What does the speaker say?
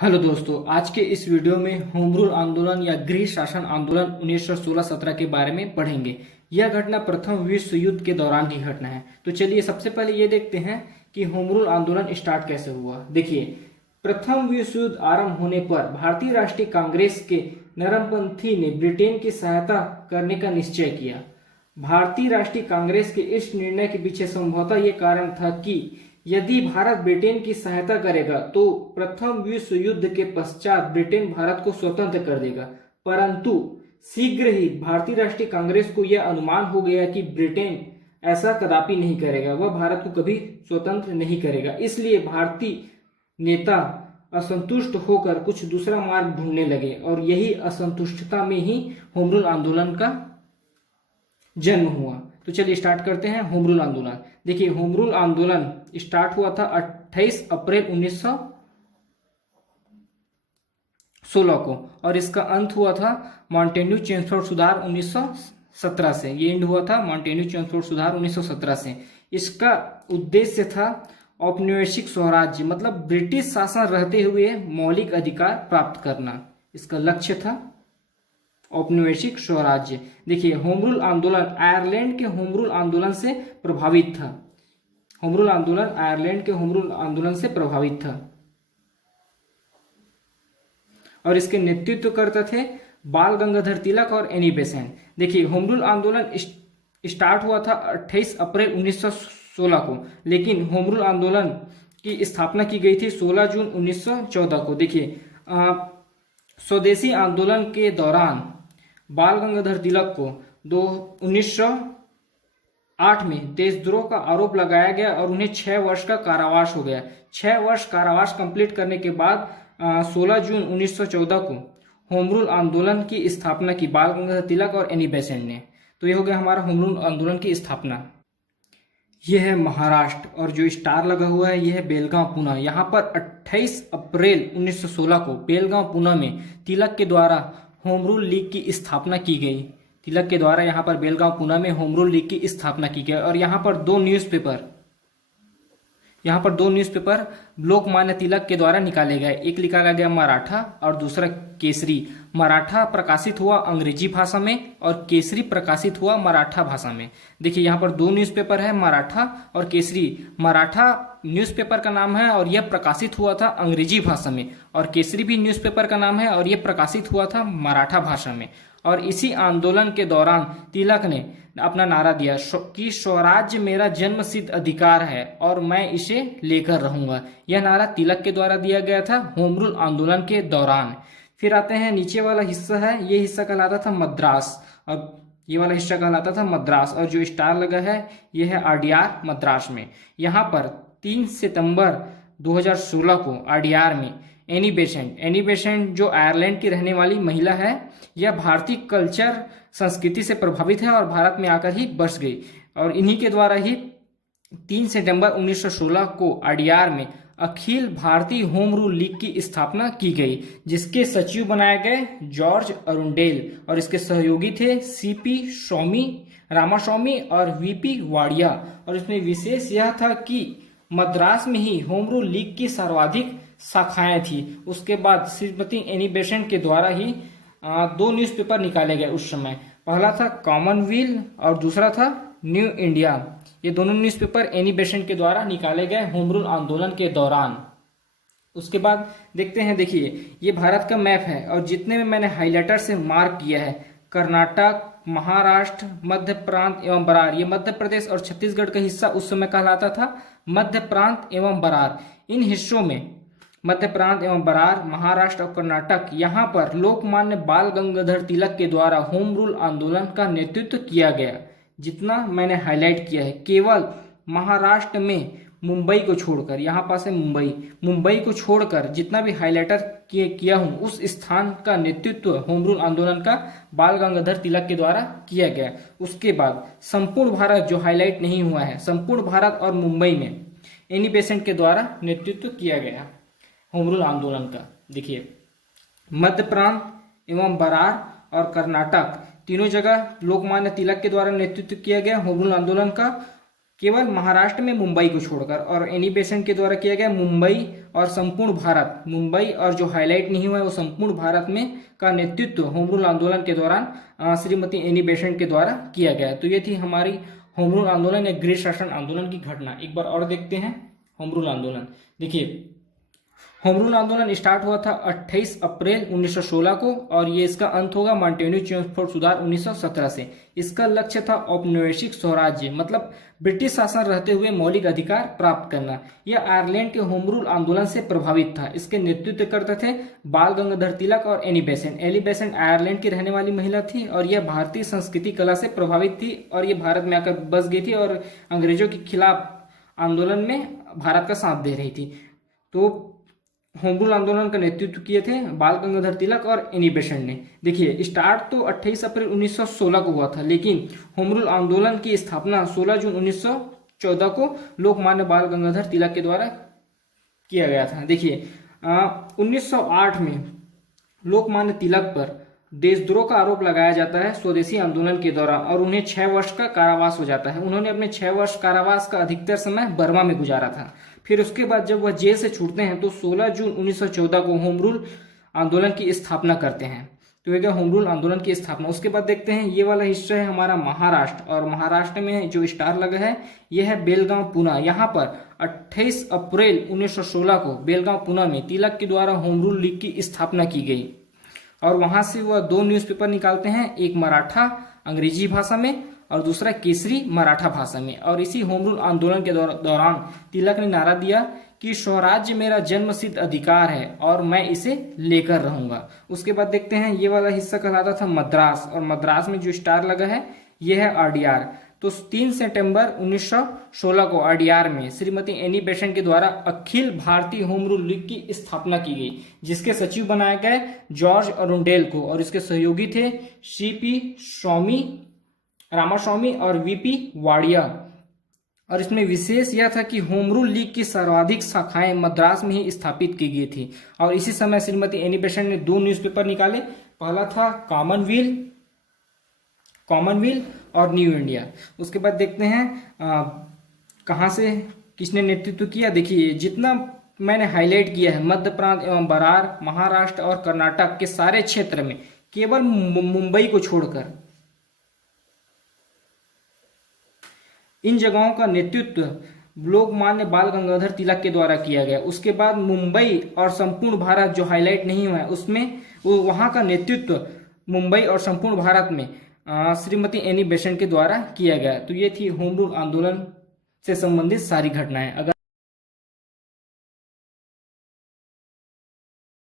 Hello दोस्तों, आज के इस वीडियो में होम रूल आंदोलन या गृह शासन आंदोलन 1916-17 के बारे में पढ़ेंगे। यह घटना प्रथम विश्व युद्ध के दौरान की घटना है। तो चलिए सबसे पहले ये देखते हैं कि होम रूल आंदोलन स्टार्ट कैसे हुआ। देखिए, प्रथम विश्व युद्ध आरंभ होने पर भारतीय राष्ट्रीय कांग्रेस के नरमपंथी ने ब्रिटेन की सहायता करने का निश्चय किया। भारतीय राष्ट्रीय कांग्रेस के इस निर्णय के पीछे संभवतः ये कारण था कि यदि भारत ब्रिटेन की सहायता करेगा तो प्रथम विश्व युद्ध के पश्चात ब्रिटेन भारत को स्वतंत्र कर देगा। परंतु शीघ्र ही भारतीय राष्ट्रीय कांग्रेस को यह अनुमान हो गया कि ब्रिटेन ऐसा कदापि नहीं करेगा, वह भारत को कभी स्वतंत्र नहीं करेगा। इसलिए भारतीय नेता असंतुष्ट होकर कुछ दूसरा मार्ग ढूंढने लगे और यही असंतुष्टता में ही होम रूल आंदोलन का जन्म हुआ। तो चलिए स्टार्ट करते हैं होम रूल आंदोलन। देखिए, होम रूल आंदोलन स्टार्ट हुआ था 28 अप्रैल 1916 को और इसका अंत हुआ था मॉन्टेन्यू चेम्सफोर्ड सुधार 1917 से। ये एंड हुआ था मॉन्टेन्यू चेम्सफोर्ड सुधार 1917 से। इसका उद्देश्य था औपनिवेशिक स्वराज्य, मतलब ब्रिटिश शासन रहते हुए मौलिक अधिकार प्राप्त करना। इसका लक्ष्य था औपनिवेशिक स्वराज्य। देखिए, होम रूल आंदोलन आयरलैंड के होम रूल आंदोलन से प्रभावित था। होम रूल आंदोलन आयरलैंड के होम रूल आंदोलन से प्रभावित था और इसके नेतृत्व करते थे बाल गंगाधर तिलक और एनी बेसेंट। देखिए, होम रूल आंदोलन स्टार्ट हुआ था 28 अप्रैल 1916 को, लेकिन होम रूल आंदोलन की स्थापना की गई थी 16 जून 1914 को। देखिए, स्वदेशी आंदोलन के दौरान बाल गंगाधर तिलक को 1908 में देशद्रोह का आरोप लगाया गया और उन्हें 6 वर्ष का कारावास हो गया। 6 वर्ष कारावास कंप्लीट करने के बाद 16 जून 1914 को होम रूल आंदोलन की स्थापना की बाल गंगाधर तिलक और एनी बेसेंट ने। तो ये हो गया हमारा होम रूल आंदोलन की स्थापना। यह है महाराष्ट्र और जो स्टार लगा हुआ है यह है बेलगांव पुणे। यहाँ पर 28 अप्रैल 1916 को बेलगांव पुणे में तिलक के द्वारा होम रूल लीग की स्थापना की गई। तिलक के द्वारा यहाँ पर बेलगांव पुणे में होम रूल लीग की स्थापना की गई और यहाँ पर दो न्यूज़पेपर लोकमान्य तिलक के द्वारा निकाले गए। एक निकाला गया मराठा और दूसरा केसरी। मराठा प्रकाशित हुआ अंग्रेजी भाषा में और केसरी प्रकाशित हुआ मराठा भाषा में। देखिए, यहाँ पर दो न्यूज़पेपर है, मराठा और केसरी। मराठा न्यूज़पेपर का नाम है और यह प्रकाशित हुआ था अंग्रेजी भाषा में, और केसरी भी न्यूज़पेपर का नाम है और यह प्रकाशित हुआ था मराठा भाषा में। और इसी आंदोलन के दौरान तिलक ने अपना नारा दिया कि स्वराज्य मेरा जन्मसिद्ध अधिकार है और मैं इसे लेकर रहूंगा। यह नारा तिलक के द्वारा दिया गया था होम रूल आंदोलन के दौरान। फिर आते हैं नीचे वाला हिस्सा है, ये हिस्सा कहलाता था मद्रास और ये वाला हिस्सा कहलाता था मद्रास, और जो स्टार लगा है यह है आरडीआर मद्रास में। यहाँ पर 3 सितंबर 2016 को आरडीआर में एनी बेसेंट जो आयरलैंड की रहने वाली महिला है, यह भारतीय कल्चर संस्कृति से प्रभावित है और भारत में आकर ही बस गई। और इन्हीं के द्वारा ही 3 सितंबर 1916 को आरडीआर में Akhil Bharatiya home rule league की स्थापना की गई, जिसके सचिव बनाए गए जॉर्ज अरुंडेल और इसके सहयोगी थे सीपी रामास्वामी और वीपी वाडिया। और इसमें विशेष यह था कि मद्रास में ही होम रूल लीग की सर्वाधिक शाखाएं थी। उसके बाद श्रीमती एनी बेसेंट के द्वारा ही 2 न्यूज़पेपर निकाले गए उस समय। पहला था कॉमनवेल्थ और दूसरा था न्यू इंडिया। ये दोनों न्यूज़पेपर एनी बेसेंट के द्वारा निकाले गए होम रूल आंदोलन के दौरान। उसके बाद देखते हैं, देखिए ये भारत का मैप है और जितने में मैंने हाईलाइटर से मार्क किया है, कर्नाटक, महाराष्ट्र, मध्य प्रांत एवं बरार, ये मध्य प्रदेश और छत्तीसगढ़ का हिस्सा उस समय कहलाता था मध्य प्रांत एवं बरार। इन हिस्सों में मध्य प्रांत एवं बरार, महाराष्ट्र और कर्नाटक, यहाँ पर लोकमान्य बाल गंगाधर तिलक के द्वारा होम रूल आंदोलन का नेतृत्व किया गया। जितना मैंने हाईलाइट किया है, केवल महाराष्ट्र में मुंबई को छोड़कर, यहाँ पास है मुंबई को छोड़कर जितना भी हाईलाइटर किया हूँ, उस स्थान का नेतृत्व होम रूल आंदोलन का बाल गंगाधर तिलक के द्वारा किया गया। उसके बाद संपूर्ण भारत जो हाईलाइट नहीं हुआ है, संपूर्ण भारत और मुंबई में एनी बेसेंट के द्वारा नेतृत्व किया गया होम रूल आंदोलन का। देखिए, मध्य प्रांत एवं बरार और कर्नाटक तीनों जगह लोकमान्य तिलक के द्वारा नेतृत्व किया गया होम रूल आंदोलन का। केवल महाराष्ट्र में मुंबई को छोड़कर, और एनी बेसेंट के द्वारा किया गया मुंबई और संपूर्ण भारत, मुंबई और जो हाईलाइट नहीं हुआ है वो संपूर्ण भारत में का नेतृत्व होम रूल आंदोलन के दौरान श्रीमती एनी बेसेंट के द्वारा किया गया। तो ये थी हमारी होम रूल आंदोलन या गृह शासन आंदोलन की घटना। एक बार और देखते हैं होम रूल आंदोलन। देखिए, होम रूल आंदोलन स्टार्ट हुआ था 28 अप्रैल 1916 को और ये इसका अंत होगा मॉन्टेन्यू चेम्सफोर्ड सुधार 1917 से। इसका लक्ष्य था औपनिवेशिक स्वराज्य, मतलब ब्रिटिश शासन रहते हुए मौलिक अधिकार प्राप्त करना। यह आयरलैंड के होम रूल आंदोलन से प्रभावित था। इसके नेतृत्व करते थे बाल गंगाधर तिलक और Annie Besant. Annie Besant Ireland की रहने वाली महिला थी और यह भारतीय संस्कृति कला से प्रभावित थी और ये भारत में आकर बस गई थी और अंग्रेजों के खिलाफ आंदोलन में भारत का साथ दे रही थी। तो होम रूल आंदोलन का नेतृत्व किए थे बाल गंगाधर तिलक और एनी बेसेंट ने। देखिए, स्टार्ट तो 28 अप्रैल 1916 को हुआ था, लेकिन होम रूल आंदोलन की स्थापना 16 जून 1914 को लोकमान्य बाल गंगाधर तिलक के द्वारा किया गया था। देखिए, 1908 में लोकमान्य तिलक पर देशद्रोह का आरोप लगाया जाता है स्वदेशी आंदोलन के दौरान और उन्हें 6 वर्ष का कारावास हो जाता है। उन्होंने अपने 6 वर्ष कारावास का अधिकतर समय बर्मा में गुजारा था। फिर उसके बाद जब वह जेल से छूटते हैं तो 16 जून 1914 को होम रूल आंदोलन की स्थापना करते हैं। तो ये होम रूल आंदोलन की स्थापना। उसके बाद देखते हैं ये वाला हिस्सा है हमारा महाराष्ट्र, और महाराष्ट्र में जो स्टार लगा है यह है बेलगांव पुणे। यहाँ पर 28 अप्रैल 1916 को बेलगांव पुणे में तिलक के द्वारा होम रूल लीग की स्थापना की गई और वहां से वह 2 न्यूज़पेपर निकालते हैं, एक मराठा अंग्रेजी भाषा में और दूसरा केसरी मराठा भाषा में। और इसी होम रूल आंदोलन के दौरान तिलक ने नारा दिया कि स्वराज्य मेरा जन्मसिद्ध अधिकार है और मैं इसे लेकर रहूंगा। उसके बाद देखते हैं ये वाला हिस्सा कहलाता था मद्रास, और मद्रास में जो स्टार लगा है यह है आरडीआर। तो 3 सितंबर 1916 को आरडीआर में श्रीमती एनी बेसेंट के द्वारा Akhil Bharatiya home rule league की स्थापना की गई, जिसके सचिव बनाए गए जॉर्ज अरुंडेल को और इसके सहयोगी थे सीपी रामास्वामी और वीपी वाडिया। और इसमें विशेष यह था कि होम रूल लीग की सर्वाधिक शाखाएं मद्रास में ही स्थापित की गई थी। और इसी समय श्रीमती एनी बेसेंट ने 2 न्यूज़पेपर निकाले। पहला था कॉमनवेल्थ और न्यू इंडिया। उसके बाद देखते हैं कहाँ से किसने नेतृत्व किया। देखिए, जितना मैंने हाईलाइट किया है मध्य प्रांत एवं बरार, महाराष्ट्र और कर्नाटक के सारे क्षेत्र में केवल मुंबई को छोड़कर इन जगहों का नेतृत्व लोकमान्य बाल गंगाधर तिलक के द्वारा किया गया। उसके बाद मुंबई और संपूर्ण भारत जो हाईलाइट नहीं हुआ है उसमें वहां का नेतृत्व मुंबई और संपूर्ण भारत में श्रीमती एनी बेसेंट के द्वारा किया गया। तो ये थी होम रूल आंदोलन से संबंधित सारी घटनाएं। अगर